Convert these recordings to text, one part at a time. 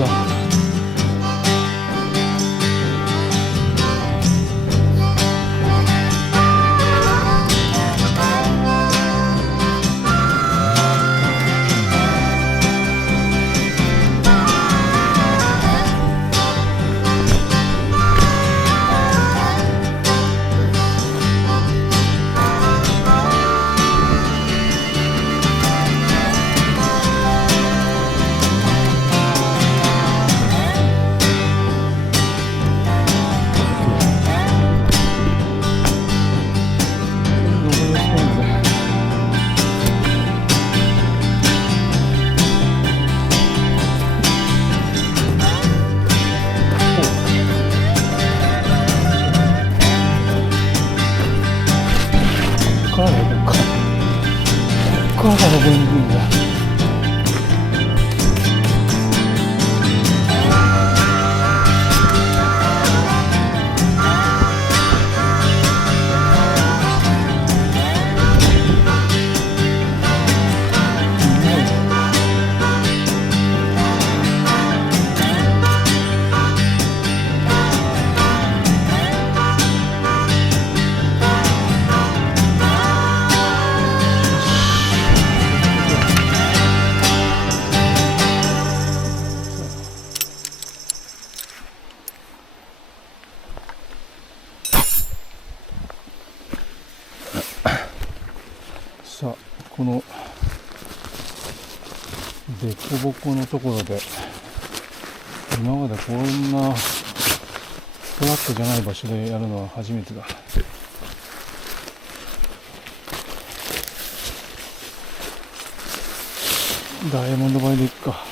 だ。ここから登りにくいんだ。さあ、この凸凹のところで今までこんなフラットじゃない場所でやるのは初めてだ。ダイヤモンドバイで行くか。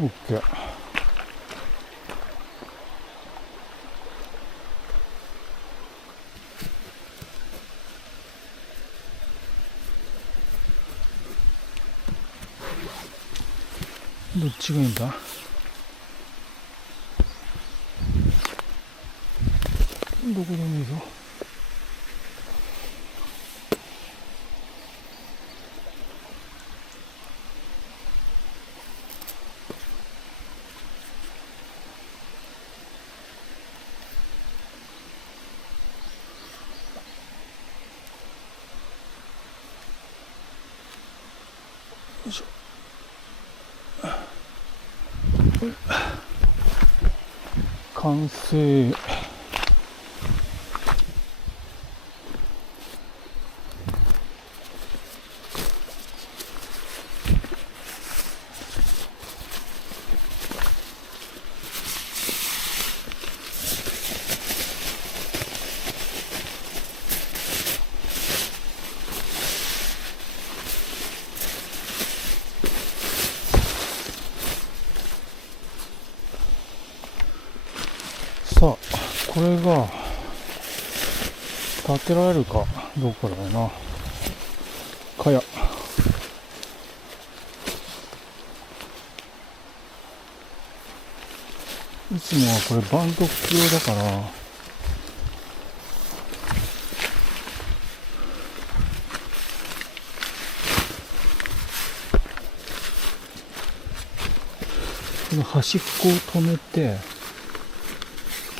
オッケー。どっちがいいんだ？どこでもいいぞ。よいしょ。完成。さあ、これが立てられるかどうかだよな。かや。いつもはこれバンド用だから、この端っこを止めて、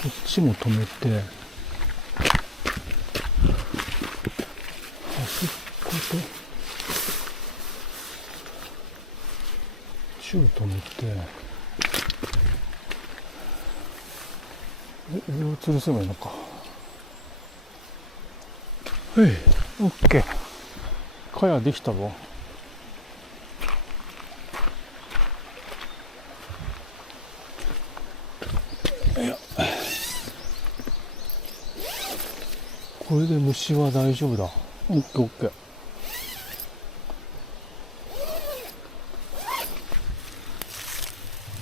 こっちも止めて、端っこと宙止めて、上を吊るせばいいのか。はい、オッケー。かやできたぞ。これで虫は大丈夫だ。オッケーオッケー。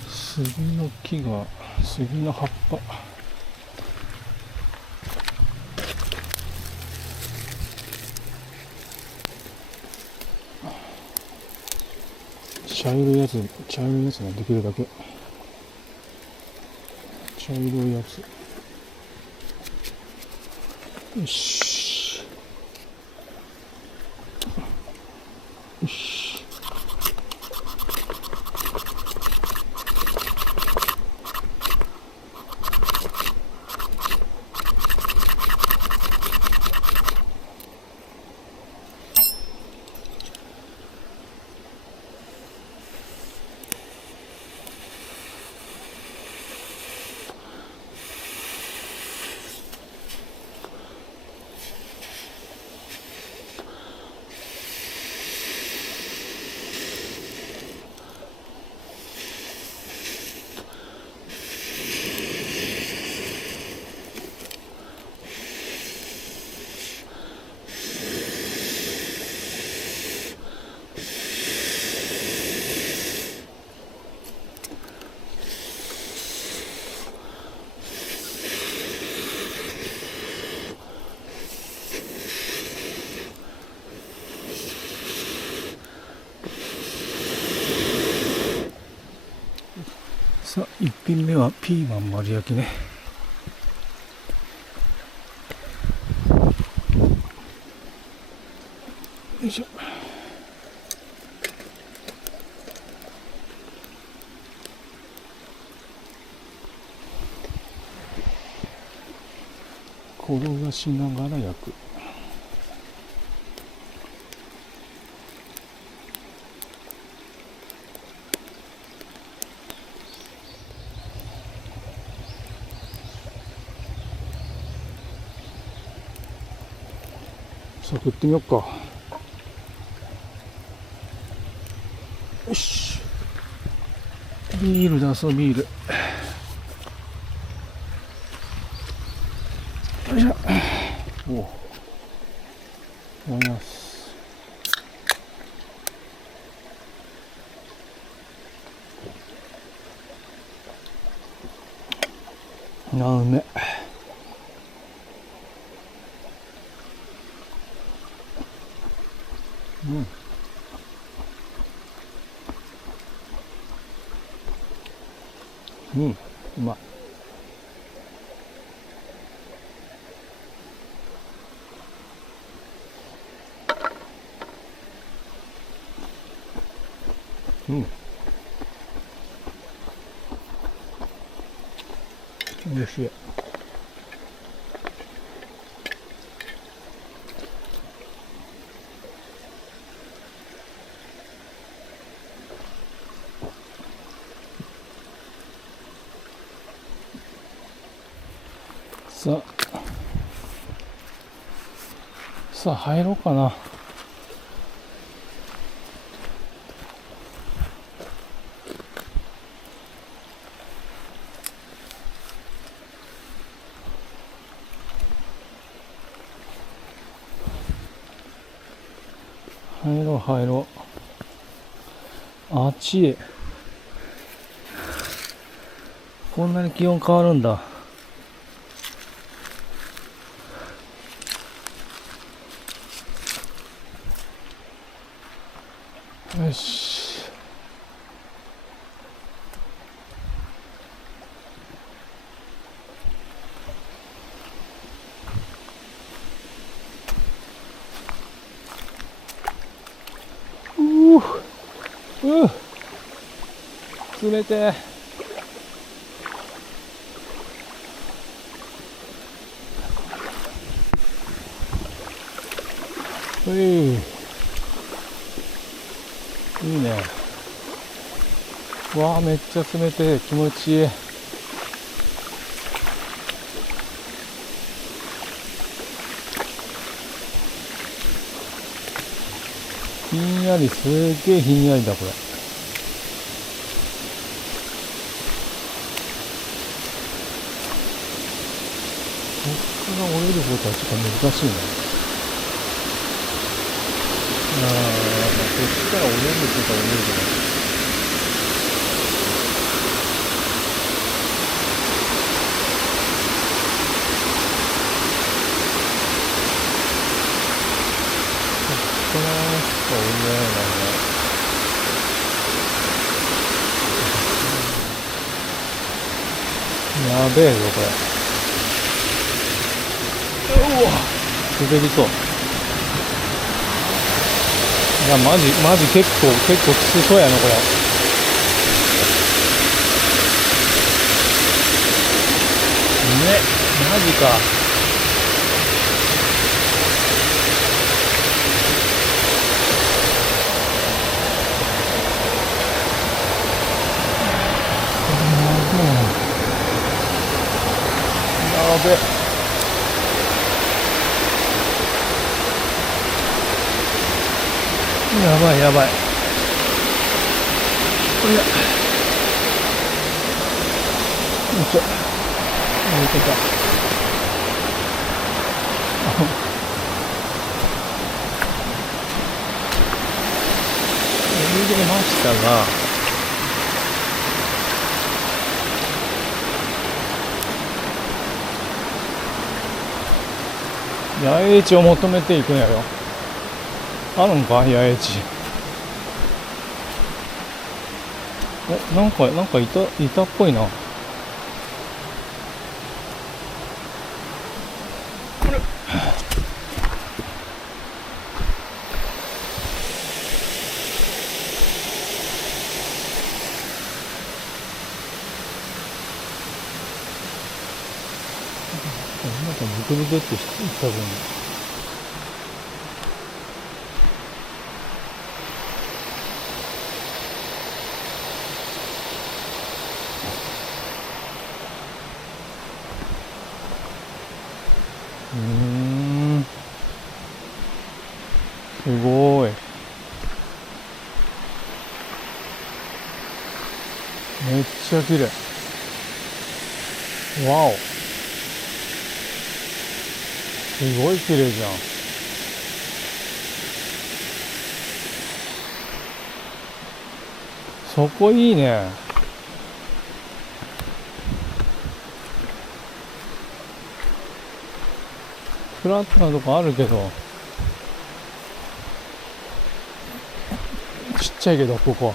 杉の木が、杉の葉っぱ。茶色いやつね、できるだけ茶色いやつ。よしよし。さあ、1品目はピーマン丸焼きね。よいしょ。転がしながら焼く。さあ食ってみよっか。よし、ビール出そう。ビール、よいしょ。おお、いただきます。うめ。うん、うまい。うん、おいしい。さあ入ろうかな。入ろう。あっちへ。こんなに気温変わるんだ。よし。冷てえ。いいね。わあ、めっちゃ冷てえ。気持ちいい。ひんやり、すげえひんやりだこれ。こっから降りることはちょっと難しいな。こっちから降りることは降りるけど。ここからしか降りられないね。やべえぞこれ。うわ滑りそう。いやマジ結構きつそうやなこれ。ね、マジか。やべえ。やばいやばい。これよいしょ。置いてた。入れましたが、野営地を求めていくんやろ。あるんか野営地。なんかいたっぽいな。なんかブクブクってした分。すごい。めっちゃ綺麗。わお。すごい綺麗じゃん。そこいいね。フラットなとこあるけど、ちっちゃいけどここ。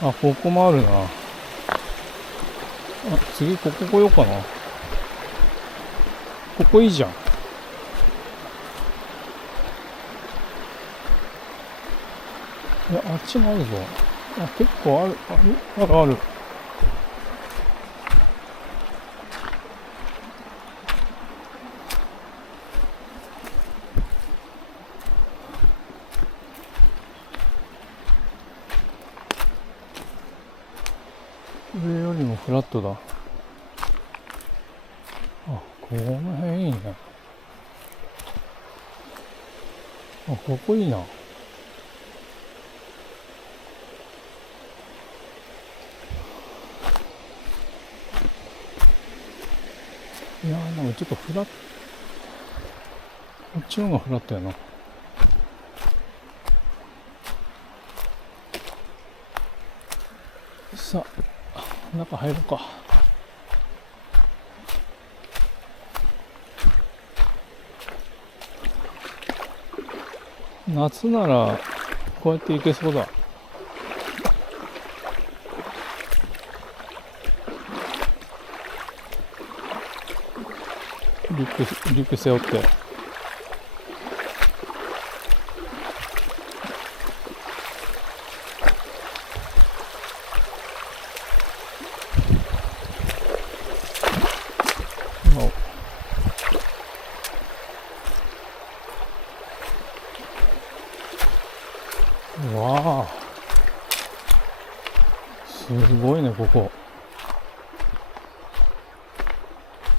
あ、ここもあるな。あ、次ここ来ようかな。ここいいじゃん。いや、あっちもあるぞ。あ、結構ある。ある。上よりもフラットだ。あ、この辺いいね。あ、ここいいな。いやー、なんかちょっとフラット、こっちの方がフラットやな。さあ、中入ろうか。夏ならこうやって行けそうだ。リュック背負って。わあ、すごいねここ。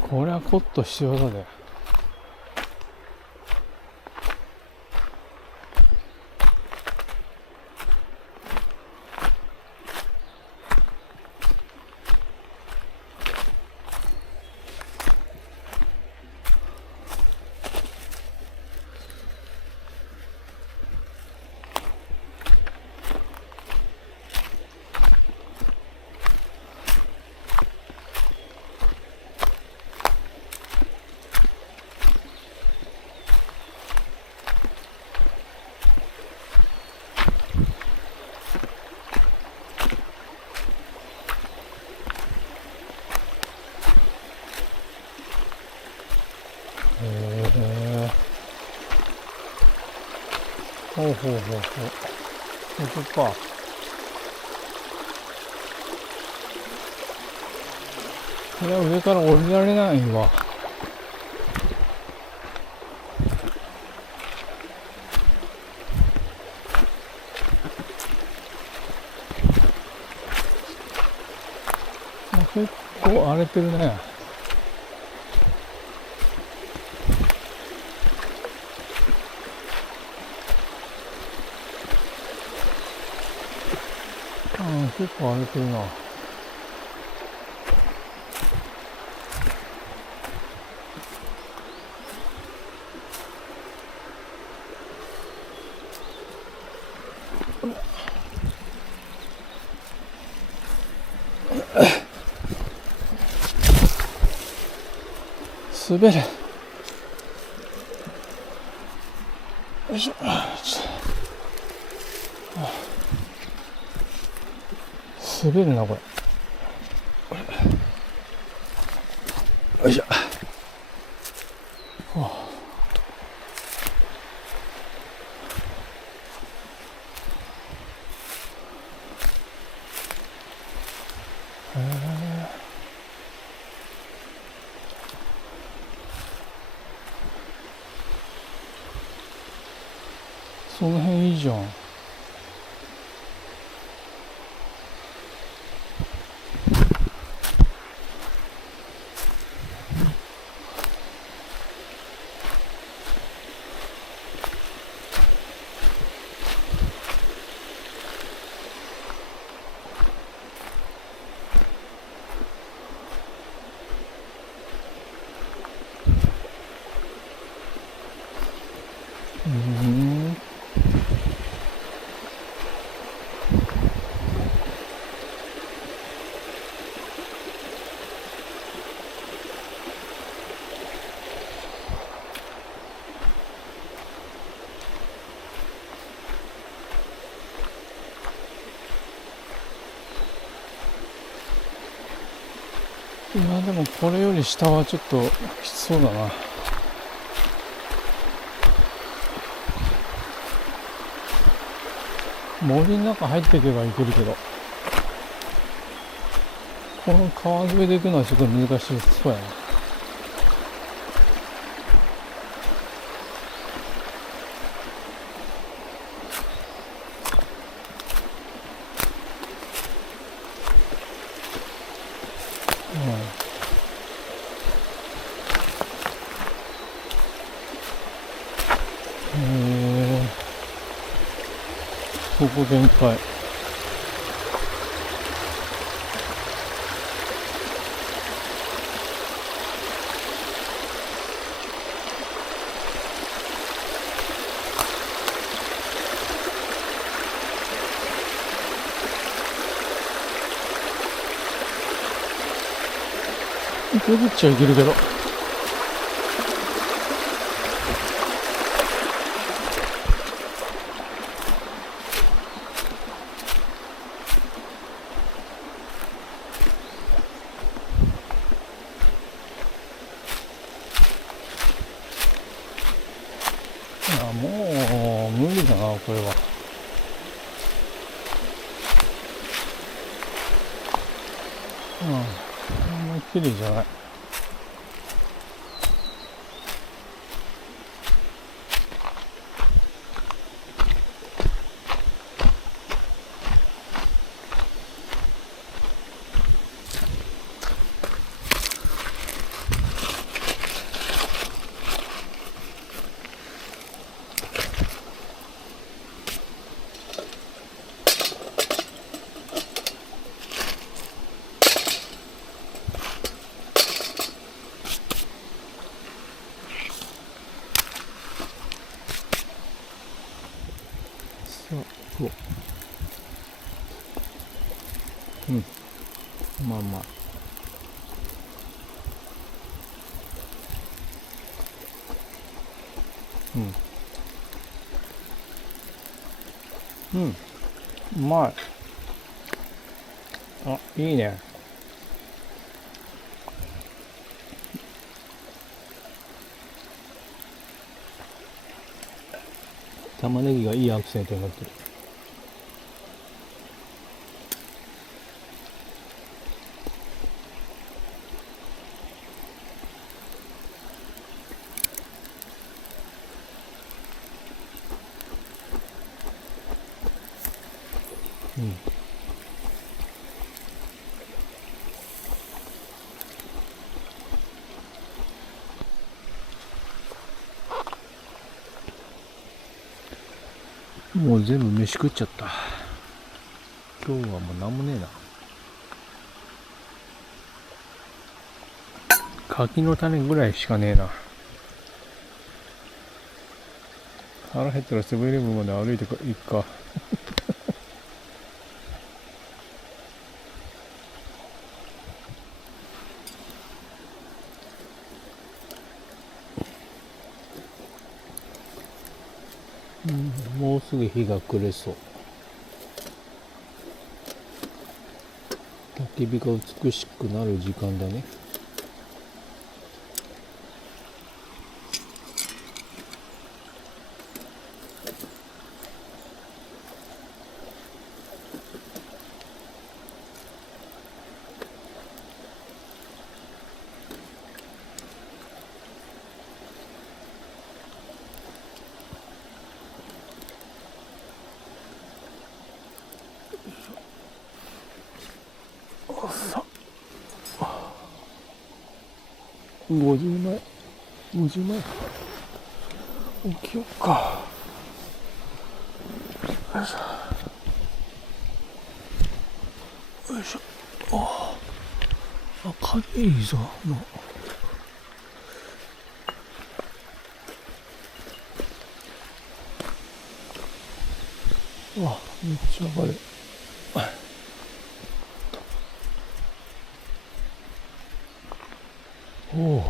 これはコット必要だね。ほうほうほうほう。ここか。これは上から降りられないわ。結構荒れてるね。結構荒れてるな。滑る。よいしょ。滑るなこれ。よいしょ。その辺いいじゃん。いやでもこれより下はちょっときつそうだな。森の中入っていけばいけるけど、この川沿いで行くのはちょっと難しそうやな。ここ限界。いけるっちゃいけるけど。もう無理だなこれは。あんまり綺麗じゃない。まあまあうまい。いいね。玉ねぎがいいアクセントになってる。もう全部飯食っちゃった。今日はもうなんもねえな。柿の種ぐらいしかねえな。腹減ったらセブンイレブンまで歩いていくか。もうすぐ日が暮れそう。焚き火が美しくなる時間だね。50枚起きよっか。よいしょよいしょ。明るいぞもう。めっちゃ明るい。おお。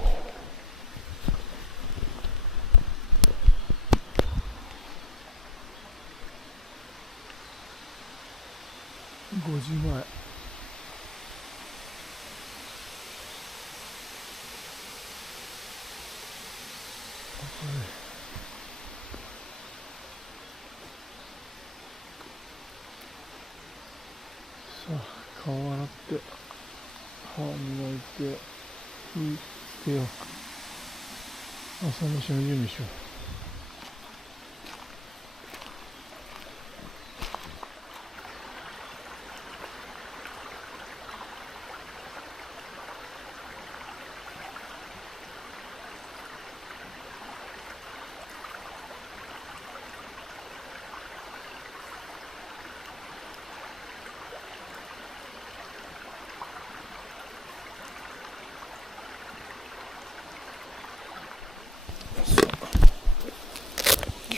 5時前。さあ、顔洗って、歯磨いて、拭いてよ。朝飯の準備しよう。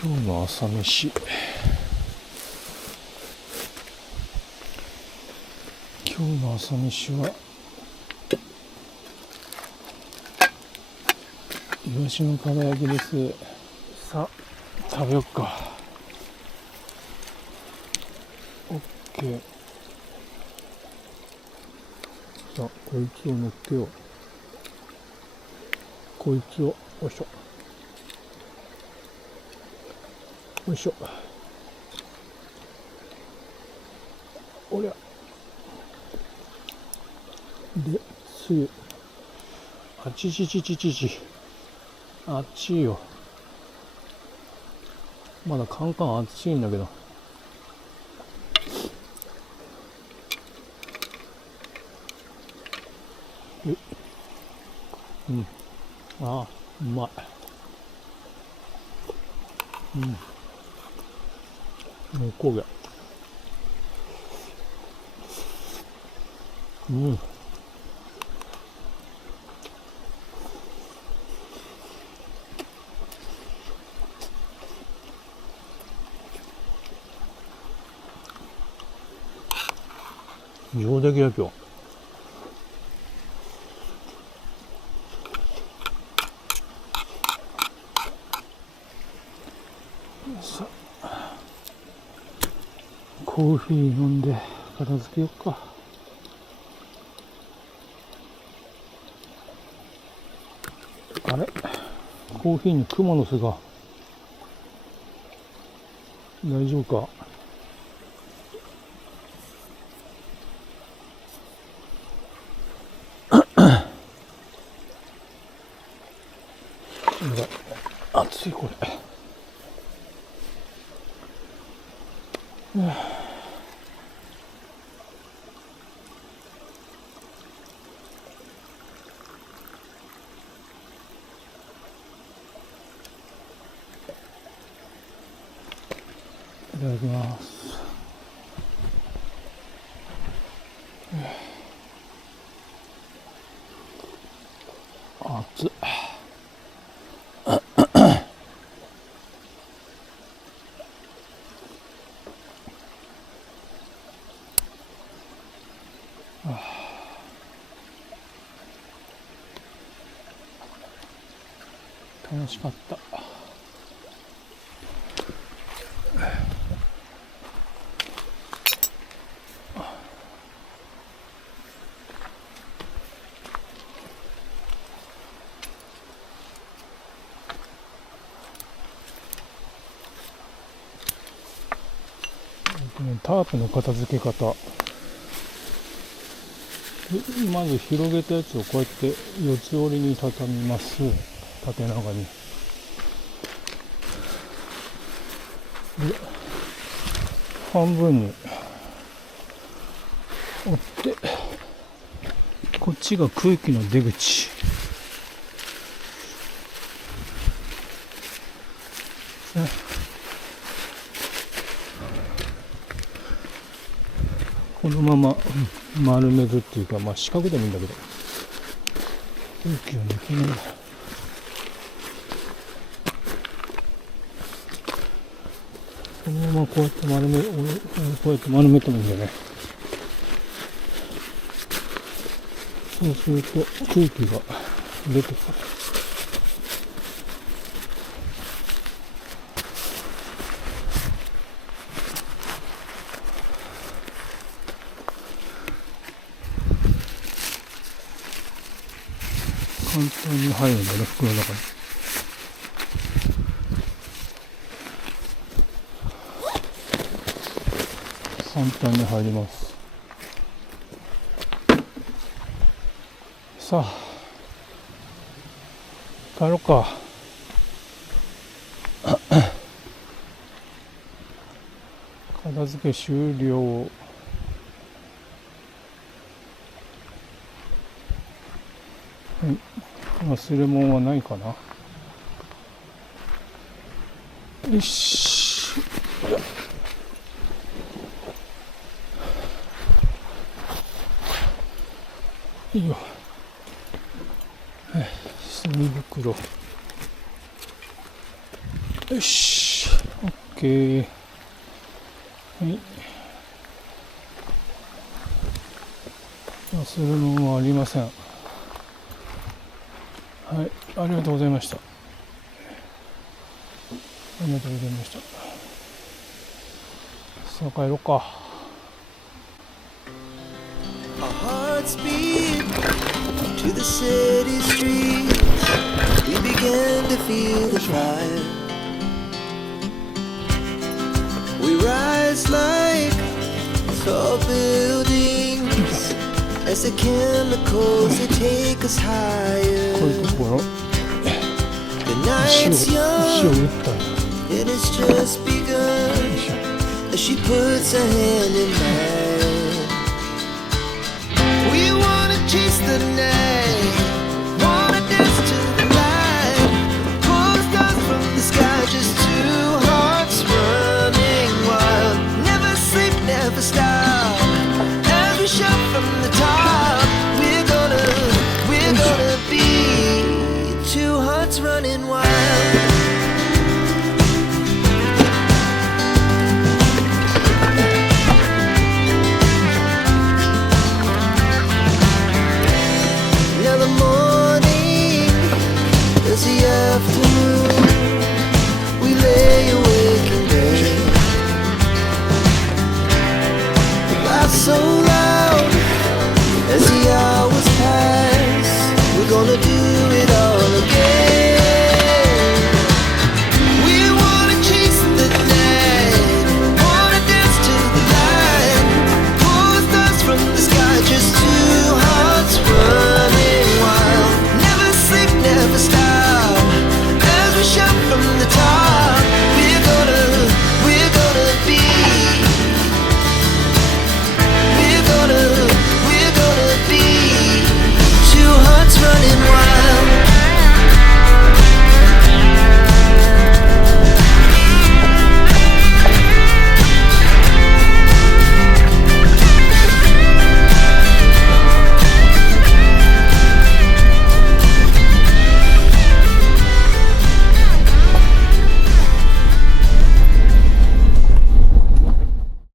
今日の朝飯。今日の朝飯はイワシのかば焼きです。さあ食べよっか。オッケー。さあこいつを乗っけよう。こいつをよいしょよいしょ。おりゃで、つゆあちちちちちちあっちいよ。まだカンカン熱いんだけど。ああうまい。もうこげ。上出来だ今日。さあコーヒー飲んで片付けよっか。あれコーヒーにクモの巣が。大丈夫か。暑いこれ。いただきます。熱っ。楽しかった。タープの片付け方、まず広げたやつをこうやって四つ折りに畳みます。縦長に。で半分に折って、こっちが空気の出口。このまま丸めるっていうか、まあ四角でもいいんだけど、空気を抜きながら。このままこうやって丸め、こうやって丸めてもいいんだよね。そうすると空気が出てくる。簡単に入るんだね、袋の中に。簡単に入ります。さあ、帰ろうか。片付け終了。忘れ物はないかな。よし。いいよ。墨袋。よし。オッケー。はい。忘れ物はありません。はい、ありがとうございました。ありがとうございました。さあ帰ろうか。Our hearts beat to the city streets. We began to feel the fire. We rise like tall buildings as the chemicals they take us higher. The night's young, it has just begun as she puts her hand in mine. We wanna chase the night, wanna dance to the light, pull stars from the sky, just two hearts running wild. Never sleep, never stop, as we shout from the top.